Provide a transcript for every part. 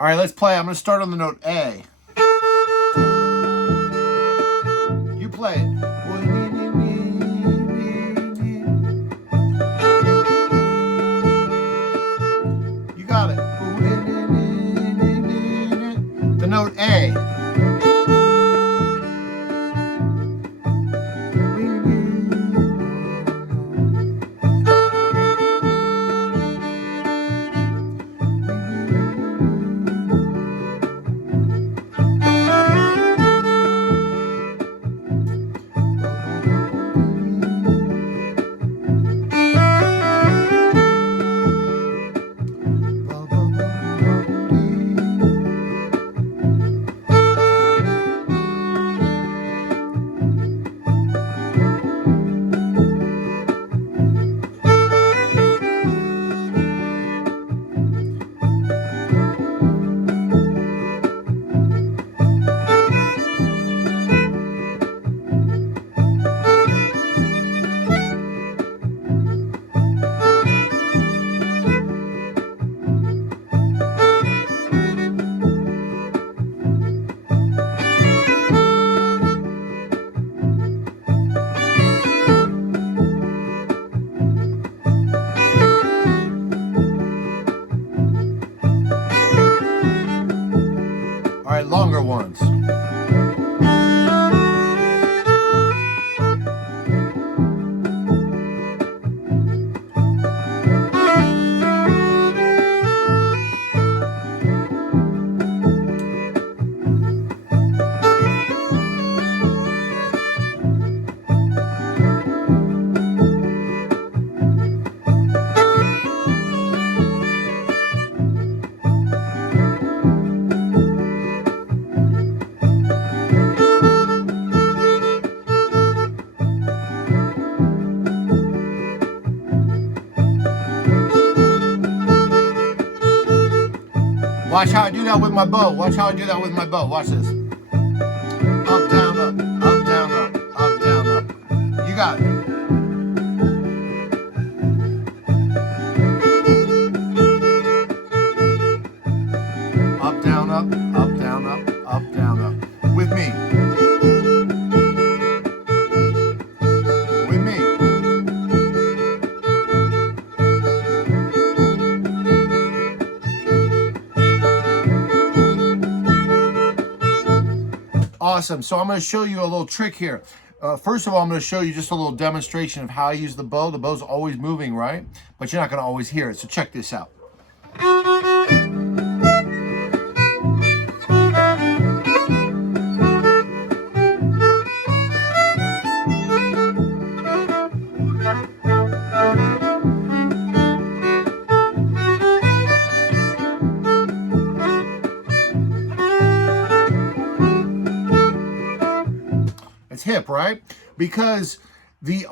All right, let's play. I'm going to start on the note A. You play it. You got it. The note A. All right, longer ones. Watch how I do that with my bow. Watch how I do that with my bow. Watch this. Up, down, up, up, down, up, up, down, up. You got it. Up, down, up, up, down, up, up, down, up. With me. With me. Awesome. So I'm going to show you a little trick here. First of all, I'm going to show you just a little demonstration of how I use the bow. The bow's always moving, right? But you're not going to always hear it. So check this out. It's hip, right? Because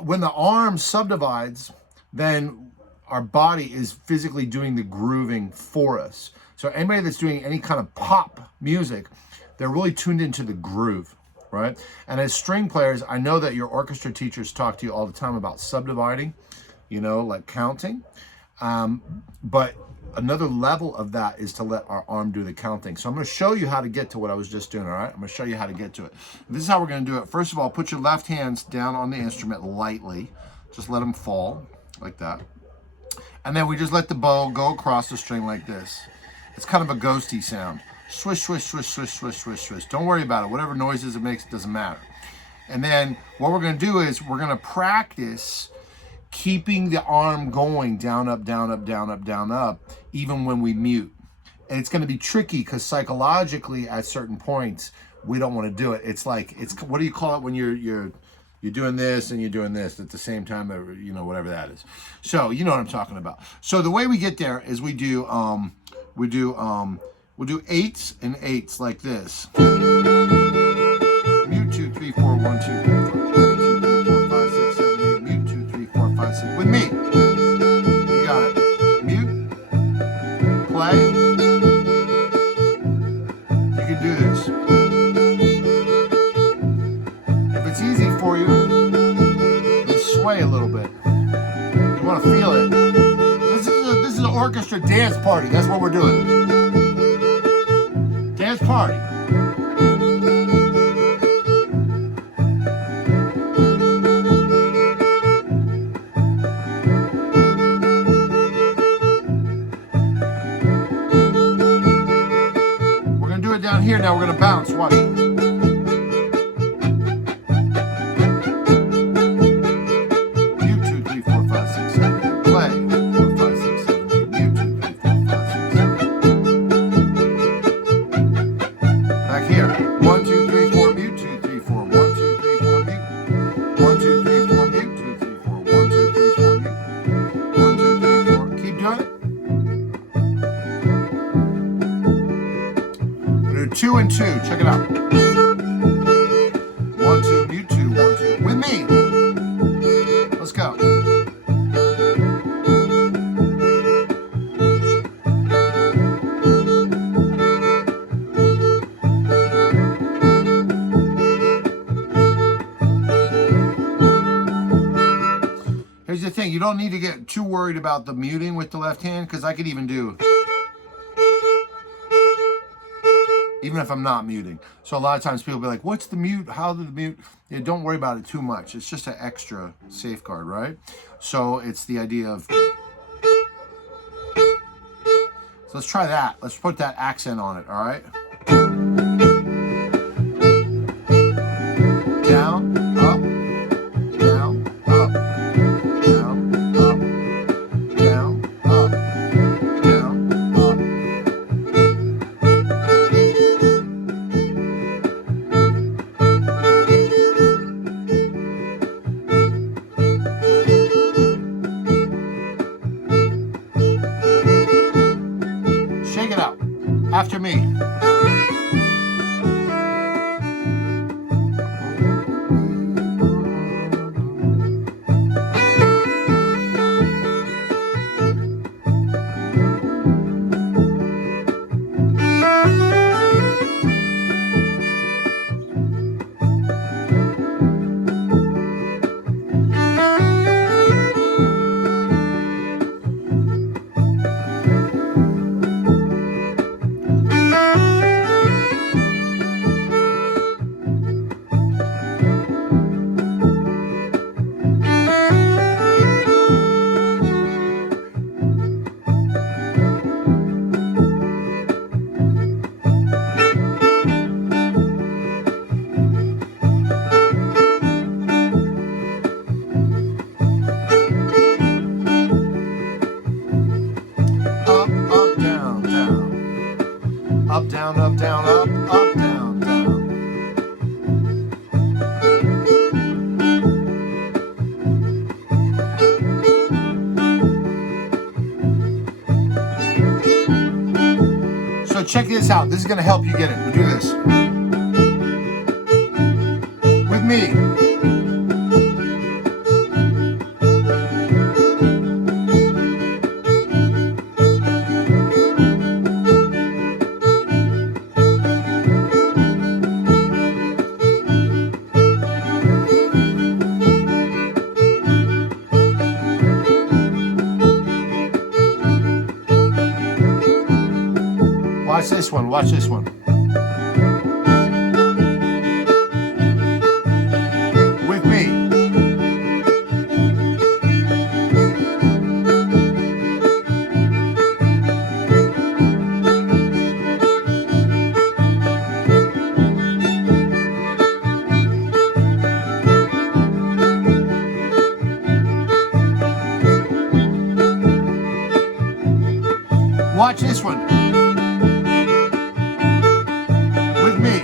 when the arm subdivides, then our body is physically doing the grooving for us. So anybody that's doing any kind of pop music, they're really tuned into the groove, right? And as string players, I know that your orchestra teachers talk to you all the time about subdividing, you know, like counting. But another level of that is to let our arm do the counting. So I'm going to show you how to get to what I was just doing, all right? I'm going to show you how to get to it. This is how we're going to do it. First of all, put your left hands down on the instrument lightly. Just let them fall like that. And then we just let the bow go across the string like this. It's kind of a ghosty sound. Swish, swish, swish, swish, swish, swish, swish. Don't worry about it. Whatever noises it makes, it doesn't matter. And then what we're going to do is we're going to practice keeping the arm going down, up, down, up, down, up, down, up, even when we mute. And it's going to be tricky because psychologically at certain points, we don't want to do it. It's like, what do you call it when you're doing this and you're doing this at the same time, you know, whatever that is. So you know what I'm talking about. So the way we get there is we'll do eights and eights like this. Mute 2, 3, 4, 1, 2, 3, 4, 5, 6, 7, 8. Mute 2, 3, 4, 5, 6. With me. You got it. Mute. Play. You can do this. If it's easy for you, just sway a little bit. You want to feel it. This is an orchestra dance party. That's what we're doing. party. We're gonna do it down here now. We're gonna bounce. Watch. Two and two, check it out. 1, 2, mute 2, 1, 2. With me. Let's go. Here's the thing, you don't need to get too worried about the muting with the left hand, because I could even do, even if I'm not muting. So a lot of times people be like, what's the mute? How did the mute? Yeah, don't worry about it too much. It's just an extra safeguard, right? So it's the idea of, so let's try that. Let's put that accent on it, all right? Down, up, down, up, down, up, down, up, down, up. Shake it out. After me. Up, down, up, down, up, down, down. So check this out. This is going to help you get it. We'll do this. With me. Watch this one, watch this one. With me. Watch this one. With me.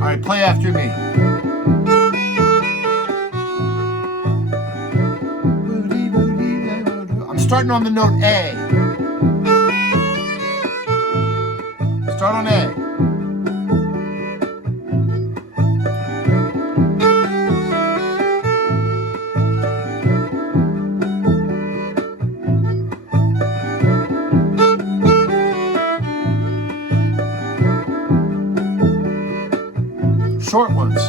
All right, play after me. I'm starting on the note A. Start on A. short ones.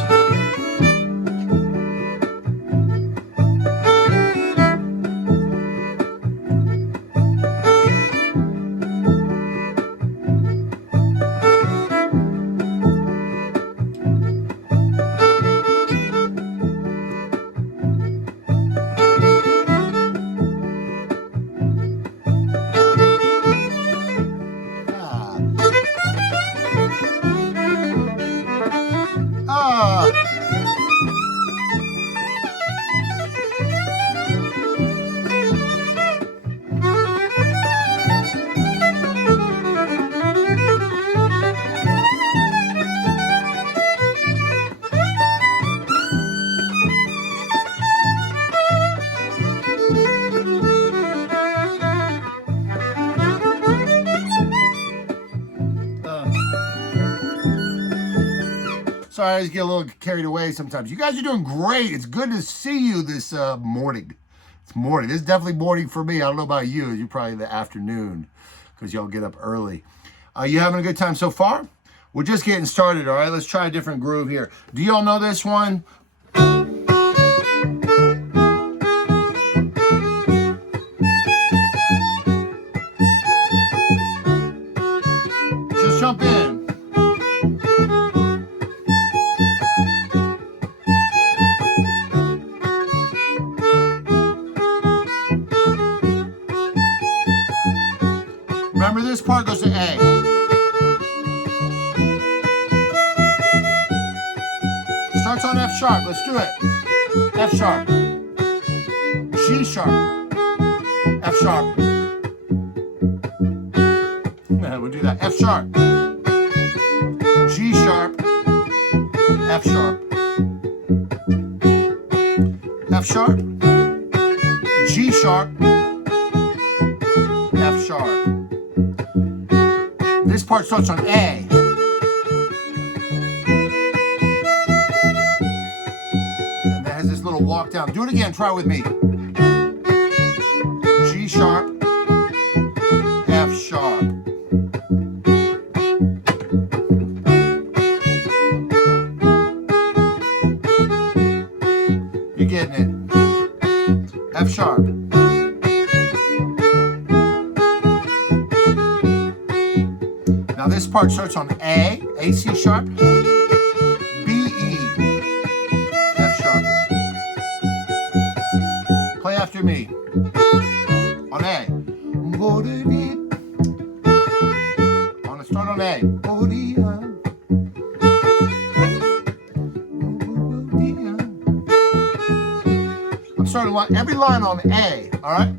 Sorry, I just get a little carried away sometimes. You guys are doing great. It's good to see you this morning. It's morning. This is definitely morning for me. I don't know about you. You're probably the afternoon because y'all get up early. You having a good time so far? We're just getting started, all right? Let's try a different groove here. Do y'all know this one? Just jump in. Remember, this part goes to A. Starts on F sharp. Let's do it. F sharp. G sharp. F sharp. We'll do that. F sharp. G sharp. F sharp. F sharp. G sharp. F sharp. This part starts on A. And that has this little walk down. Do it again. Try it with me. G sharp. F sharp. You're getting it. F sharp. Now this part starts on A, C sharp, B, E, F sharp. Play after me. On A. On the start on A. I'm starting every line on A, all right?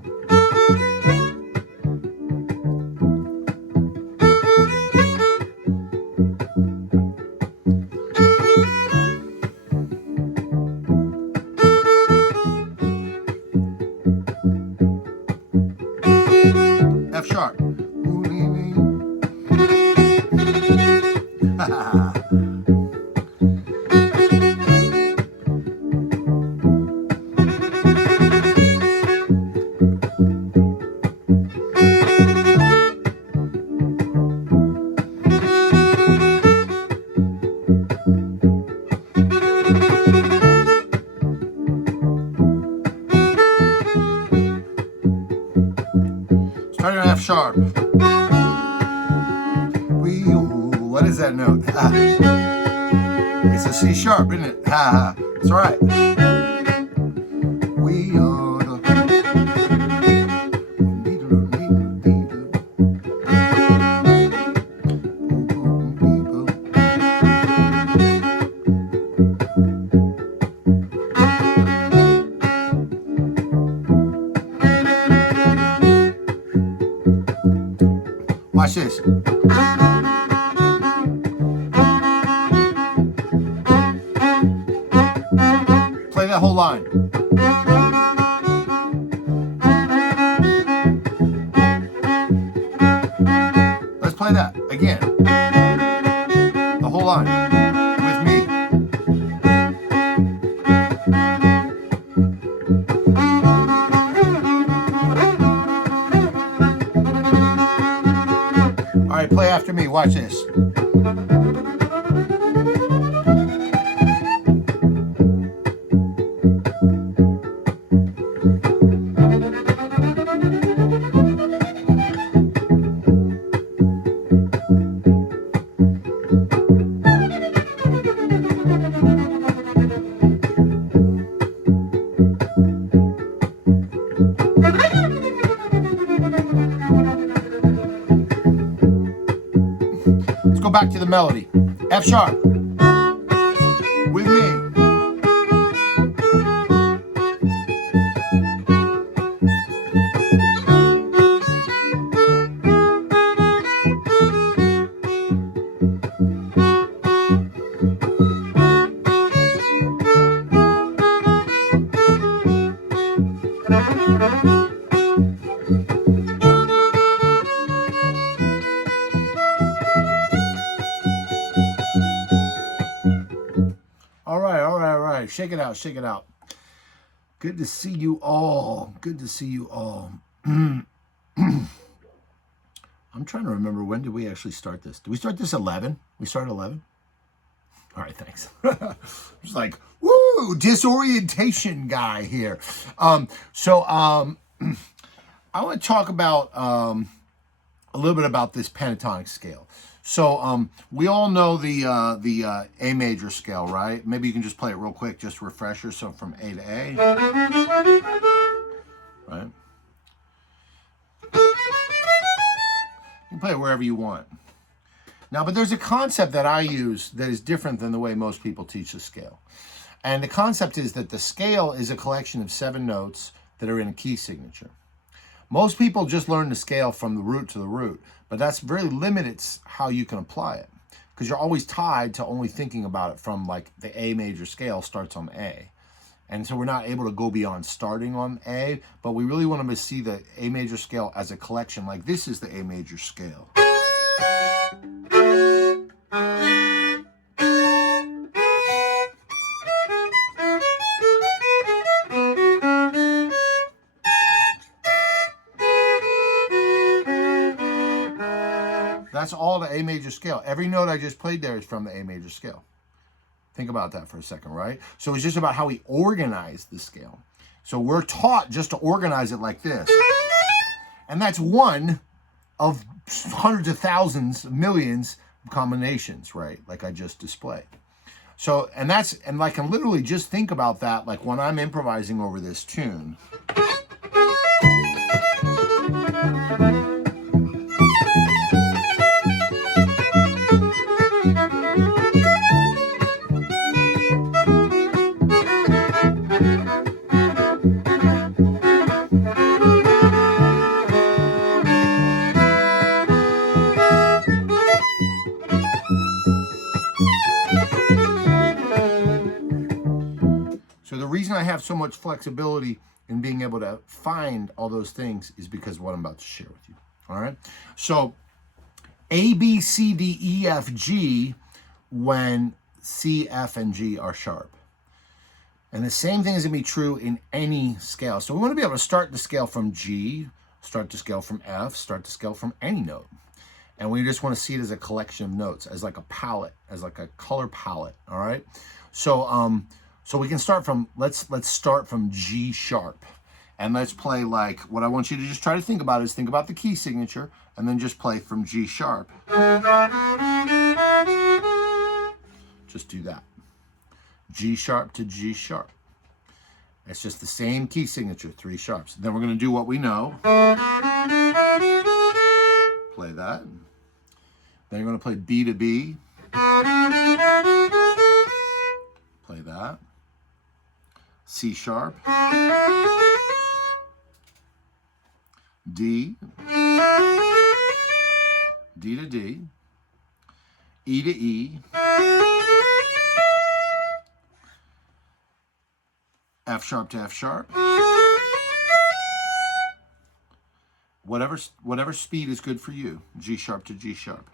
F sharp. Starting on F sharp. What is that note? It's a C sharp, isn't it? It's all right. We are the... Watch this. Play that whole line. Let's play that again. The whole line with me. All right, play after me. Watch this. back to the melody. F sharp. With me. All right, all right, all right. Shake it out, shake it out. Good to see you all. Good to see you all. I'm trying to remember, when did we actually start this? Did we start this 11? We started 11? All right, thanks. Just like, woo, disorientation guy here. I want to talk about a little bit about this pentatonic scale. So we all know the A major scale, right? Maybe you can just play it real quick, just refresher. So from A to A, right? You can play it wherever you want. Now, but there's a concept that I use that is different than the way most people teach the scale. And the concept is that the scale is a collection of 7 notes that are in a key signature. Most people just learn the scale from the root to the root, but that's very limited how you can apply it, because you're always tied to only thinking about it from, like, the A major scale starts on A. And so we're not able to go beyond starting on A, but we really want to see the A major scale as a collection. Like, this is the A major scale. That's all the A major scale. Every note I just played there is from the A major scale. Think about that for a second, right? So it's just about how we organize the scale. So we're taught just to organize it like this. And that's one of hundreds of thousands, millions of combinations, right? Like I just displayed. So, and I can literally just think about that, like when I'm improvising over this tune. So the reason I have so much flexibility in being able to find all those things is because of what I'm about to share with you. All right. So A, B, C, D, E, F, G, when C, F, and G are sharp. And the same thing is going to be true in any scale. So we want to be able to start the scale from G, start the scale from F, start the scale from any note. And we just want to see it as a collection of notes, as like a palette, as like a color palette. All right. So we can start from, let's start from G sharp. And let's play, like, what I want you to just try to think about is think about the key signature and then just play from G sharp. Just do that. G sharp to G sharp. It's just the same key signature, 3 sharps. Then we're going to do what we know. Play that. Then you're going to play B to B. Play that. C sharp. D. D to D. E to E. F sharp to F sharp. Whatever speed is good for you. G sharp to G sharp.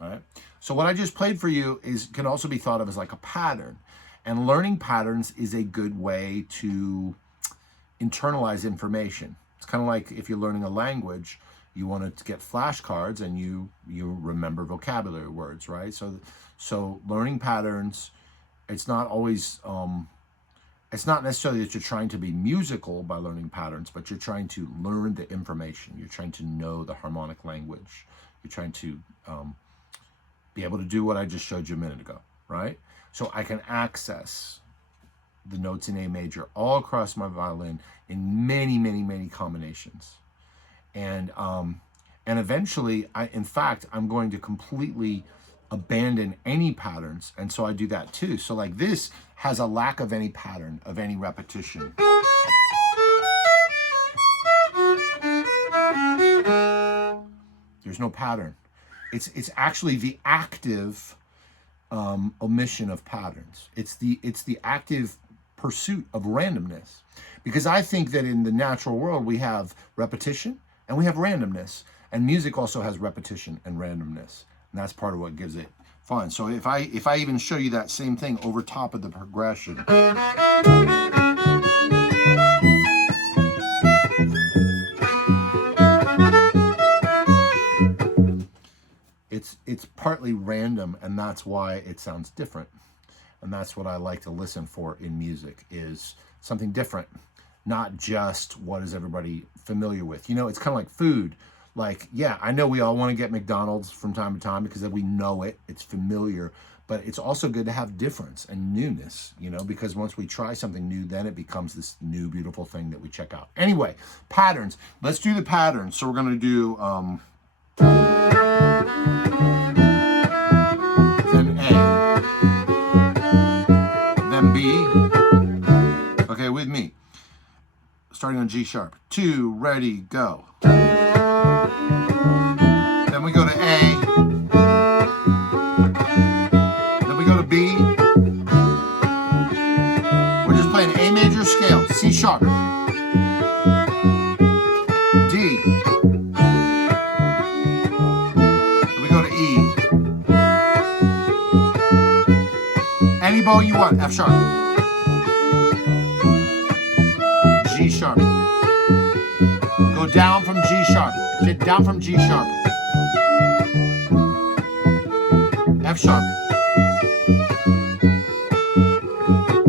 All right. So what I just played for you can also be thought of as like a pattern. And learning patterns is a good way to internalize information. It's kind of like if you're learning a language, you want to get flashcards and you remember vocabulary words, right? So learning patterns, it's not always, it's not necessarily that you're trying to be musical by learning patterns, but you're trying to learn the information. You're trying to know the harmonic language. You're trying to be able to do what I just showed you a minute ago, right? So I can access the notes in A major all across my violin in many, many, many combinations. And And eventually, in fact, I'm going to completely abandon any patterns. And so I do that too. So like this has a lack of any pattern, of any repetition. There's no pattern. It's actually the active omission of patterns. It's the active pursuit of randomness. Because I think that in the natural world we have repetition and we have randomness. And music also has repetition and randomness. And that's part of what gives it fun. So if I even show you that same thing over top of the progression. It's partly random, and that's why it sounds different. And that's what I like to listen for in music, is something different, not just what is everybody familiar with. You know, it's kind of like food. Like, yeah, I know we all want to get McDonald's from time to time because we know it, it's familiar, but it's also good to have difference and newness, you know, because once we try something new, then it becomes this new, beautiful thing that we check out. Anyway, patterns. Let's do the patterns. So we're going to do then A, then B. Okay, with me. Starting on G sharp. 2, ready, go. Then we go to A. Then we go to B. We're just playing A major scale, C sharp, D. Then we go to E. Any bow you want, F sharp, G sharp. Go down from G sharp. Get down from G sharp. F sharp.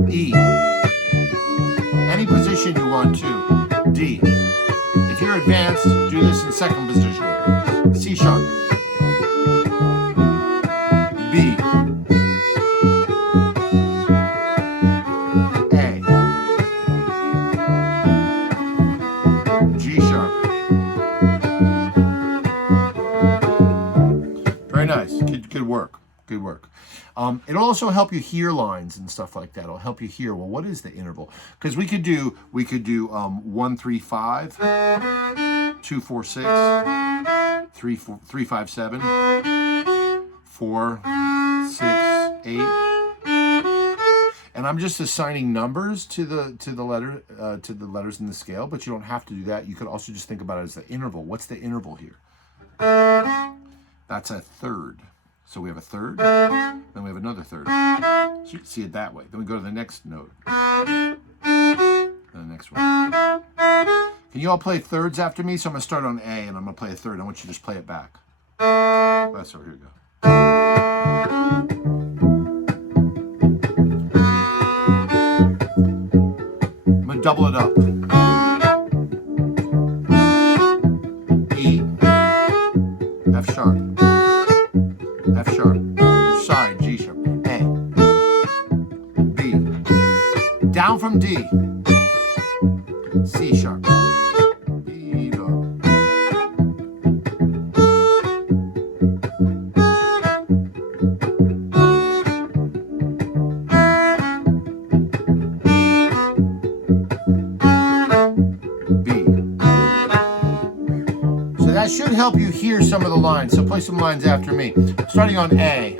E. Any position you want to. D. If you're advanced, do this in second position. C sharp. B. A. G sharp. Very nice. Good work. Good work. It'll also help you hear lines and stuff like that. It'll help you hear, well, what is the interval? Because we could do 1 3 5, 2 4 6, 3 5 7, 4 6 8. And I'm just assigning numbers to the letters in the scale, but you don't have to do that. You could also just think about it as the interval. What's the interval here? That's a third. So we have a third, then we have another third. So you can see it that way. Then we go to the next note. And the next one. Can you all play thirds after me? So I'm going to start on A, and I'm going to play a third. I want you to just play it back. That's so here we go. I'm going to double it up. E, F sharp, F sharp, sorry, G sharp, A, B, down from D, C sharp, B, do. That should help you hear some of the lines. So play some lines after me. Starting on A.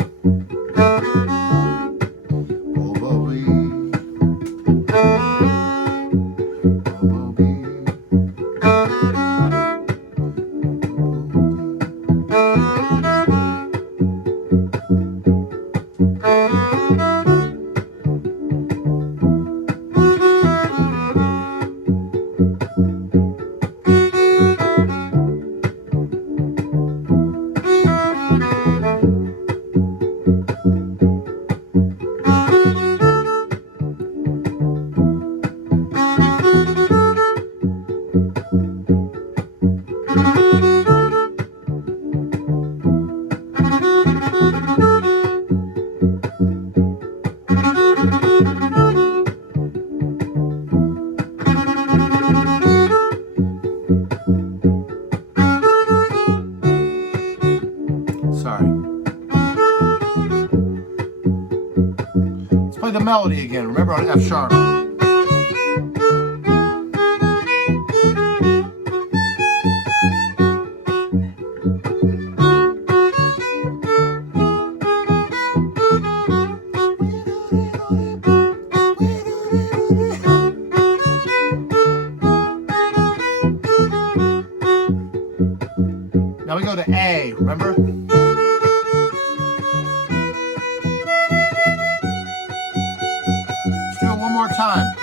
the melody again. Remember on F sharp. Now we go to A, remember? Let's do it one more time.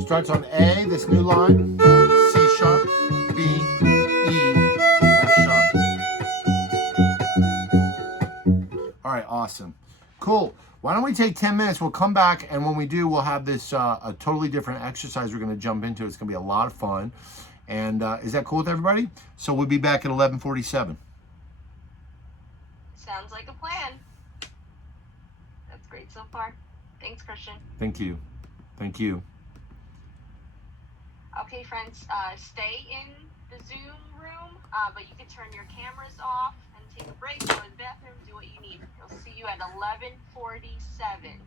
Starts on A, this new line, C sharp, B, E, F sharp. All right, awesome. Cool. Why don't we take 10 minutes? We'll come back, and when we do, we'll have this a totally different exercise we're going to jump into. It's going to be a lot of fun. And is that cool with everybody? So we'll be back at 11:47. Sounds like a plan. That's great so far. Thanks, Christian. Thank you. Thank you. Okay, friends, stay in the Zoom room, but you can turn your cameras off and take a break, go to the bathroom, do what you need. We'll see you at 11:47.